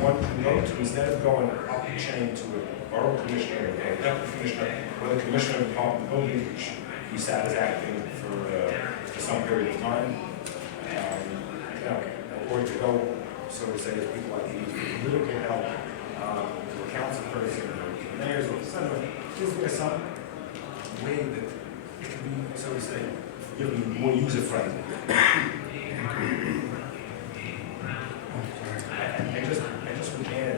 one can go to, instead of going up the chain to a borough commissioner or a deputy commissioner, or the commissioner of the Department of Building, which you sat as acting for some period of time. You know, or to go, so to say, as people like these, political help to a council person, or to the mayor's office, etc. Is there some way that it can be, so to say, more user-friendly? I just would add,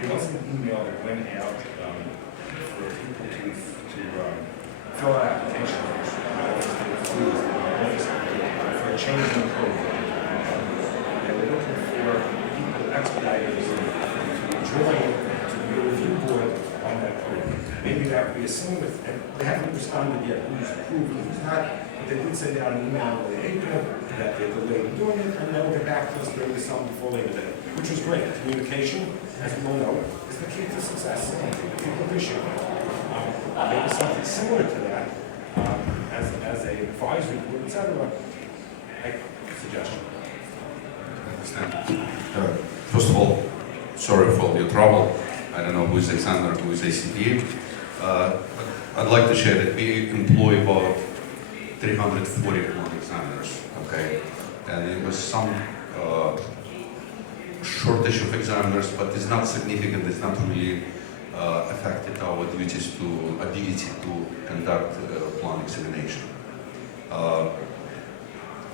there was an email that went out for people to fill out applications for a change in code. They were looking for people, expeditors, to join to be a review board on that code. Maybe that would be a similar, and they haven't responded yet who's approved and who's not, but they did send out an email in April that they're delayed doing it, and they'll get back to us during the summer before Labor Day, which was great. Communication, as we all know, is the key to success. People appreciate it. Maybe something similar to that, as an advisory board, etc. Suggestion. I understand. First of all, sorry for all your trouble. I don't know who is examiner, who is ACP. I'd like to share that we employ about 341 examiners, okay? And there was some shortage of examiners, but it's not significant, it's not really affected our duties to ability to conduct plan examination.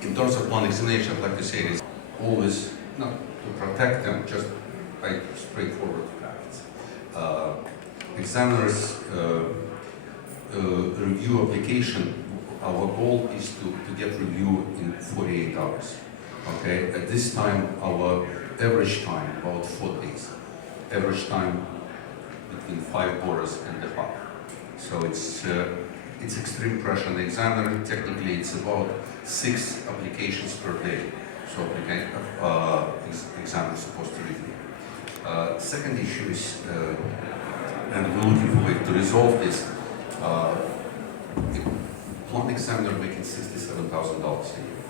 In terms of plan examination, I'd like to say it's always not to protect them, just by straightforward facts. Examiners review application. Our goal is to get review in 48 hours. Okay. At this time, our average time about 4 days. Average time between 5 hours and a half. So it's extreme pressure on the examiner. Technically, it's about 6 applications per day. So examiner is supposed to review. Second issue is, and we're looking for a way to resolve this. The plan examiner making $67,000 a year,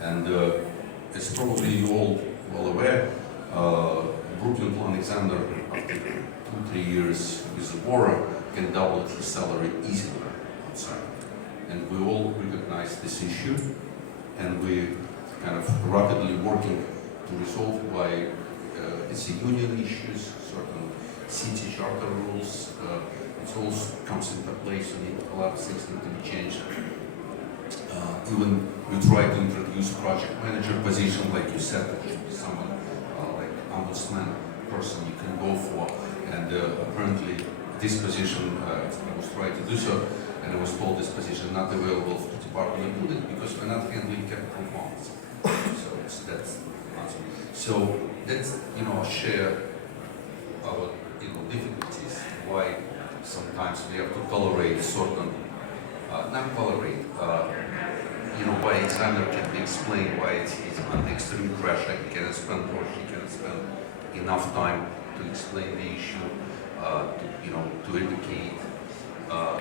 and as probably you all well aware, Brooklyn plan examiner after 2-3 years with the war can double his salary easily outside, and we all recognize this issue, and we kind of rapidly working to resolve why it's a union issues, certain city charter rules. It all comes into place, and a lot of things need to be changed. Even we try to introduce project manager position, like you said, that should be someone like ombudsman person you can go for. And apparently, this position, I was trying to do so, and I was told this position not available for the Department of Building because we're not handling capital funds. So that's answer. So let's share our difficulties. Why sometimes we have to tolerate certain, not tolerate, why examiner can be explained why he's under extreme pressure, he cannot spend or she cannot spend enough time to explain the issue, to educate.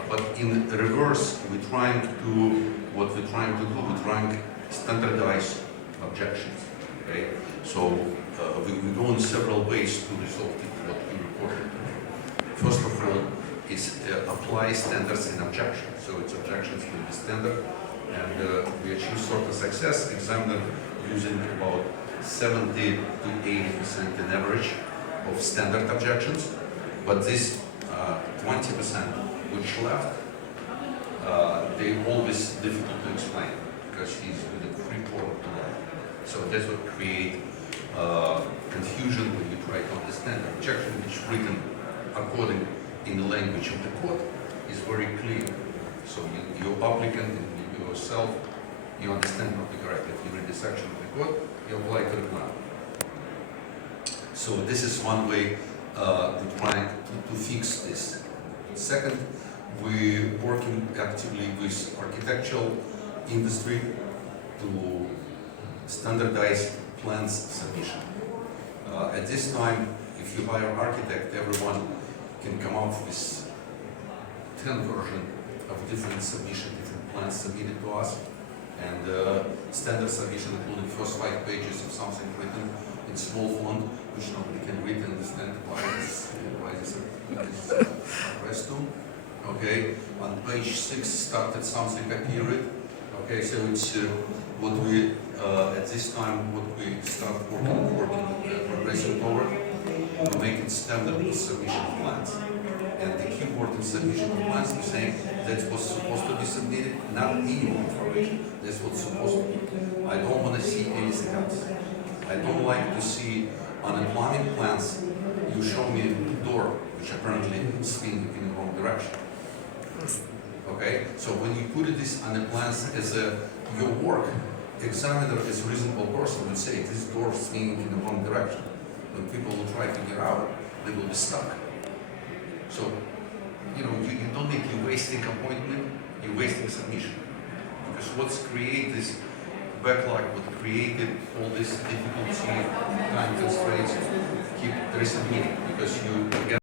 But in reverse, we're trying to do we're trying to standardize objections. Okay, so we go in several ways to resolve what we reported. First of all, is apply standards in objections. So its objections will be standard, and we achieve sort of success. Examiner using about 70 to 80% in average of standard objections, but this 20% which left, they always difficult to explain because he's with a free form to that. So that's what create confusion when you try to understand the objection, which written according in the language of the court is very clear. So your applicant and yourself, you understand what the correct. If you read the section of the court, you apply to the plan. So this is one way to try to fix this. Second, we're working actively with architectural industry to standardize plans submission. At this time, if you hire an architect, everyone can come up with 10 versions of different submission, different plans submitted to us, And standard submission, including first 5 pages of something written in small font, which nobody can read and understand why this pressed to. Okay, on page 6 started something appeared. Okay, so it's what we at this time what we start progressing forward to make it standard with submission plans. And the keyword in submission plans is saying that's what's supposed to be submitted, not any information. That's what's supposed to be. I don't want to see anything else. I don't like to see on the plumbing plans you show me a door which apparently is spinning in the wrong direction. Okay, so when you put this on the plans as your work, examiner as a reasonable person would say this door is spinning in the wrong direction. When people will try to get out, they will be stuck. So, you know, you don't make you wasting appointment, you're wasting submission. Because what's created this backlog, what created all this difficulty, time constraints, keep resubmitting because you get